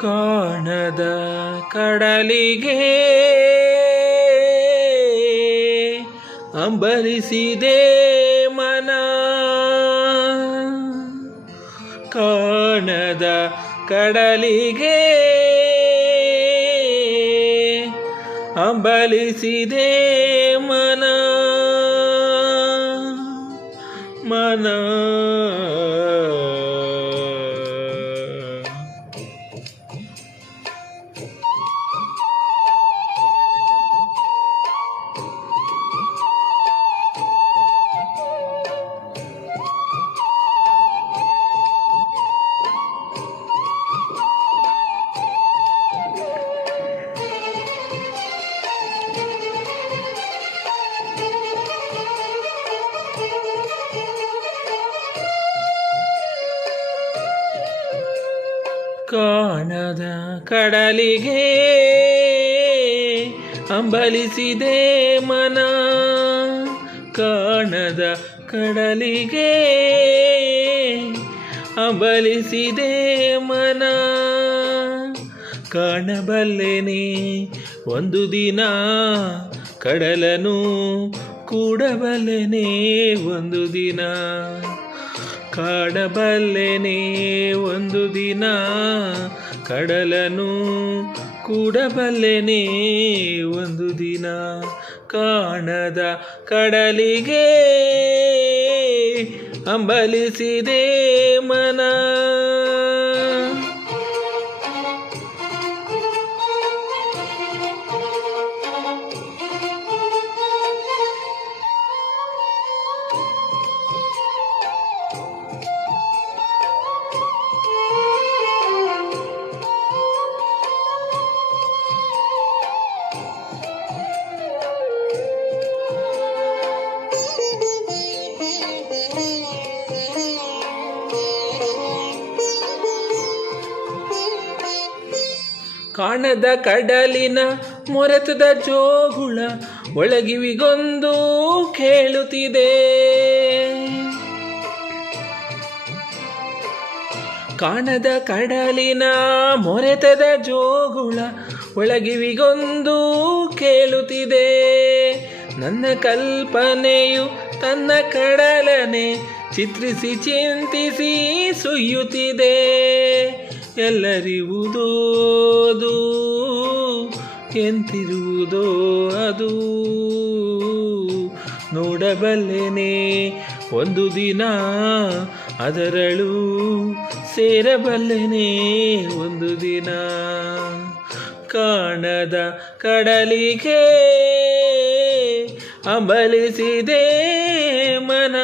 ಕಾಣದ ಕಡಲಿಗೆ ಅಂಬರಿಸಿದೆ ಮನ. ಕಾಣದ ಕಡಲಿಗೆ ಅಂಬಲಿಸಿದೆ ಮನ. ಮನ. ಕಾಣದ ಕಡಲಿಗೆ ಅಂಬಲಿಸಿದೆ ಮನ. ಕಾಣದ ಕಡಲಿಗೆ ಅಂಬಲಿಸಿದೆ ಮನ. ಕಾಣಬಲ್ಲೆನೆ ಒಂದು ದಿನ ಕಡಲನು ಕೂಡಬಲ್ಲೆನೆ ಒಂದು ದಿನ. ಕಾಡಬಲ್ಲೆನೆ ಒಂದು ದಿನ ಕಡಲನು ಕೂಡಬಲ್ಲೆನೆ ಒಂದು ದಿನ. ಕಾಣದ ಕಡಲಿಗೆ ಅಂಬಲಿಸಿದೆ ಮನ. ಕಾಣದ ಕಡಲಿನ ಮೊರೆತದ ಜೋಗುಳ ಒಳಗಿವಿಗೊಂದು ಕೇಳುತ್ತಿದೆ. ಕಾಣದ ಕಡಲಿನ ಮೊರೆತದ ಜೋಗುಳ ಒಳಗಿವಿಗೊಂದು ಕೇಳುತ್ತಿದೆ. ನನ್ನ ಕಲ್ಪನೆಯು ತನ್ನ ಕಡಲನೆ ಚಿತ್ರಿಸಿ ಚಿಂತಿಸಿ ಸುಯ್ಯುತ್ತಿದೆ. ಎಲ್ಲರಿವುದೋ ಅದು ಎಂತಿರುವುದೋ ಅದು. ನೋಡಬಲ್ಲೆನೆ ಒಂದು ದಿನ ಅದರಳು, ಸೇರಬಲ್ಲೆನೆ ಒಂದು ದಿನ ಕಾಣದ ಕಡಲಿಗೆ ಅಂಬಲಿಸಿದೆ ಮನ.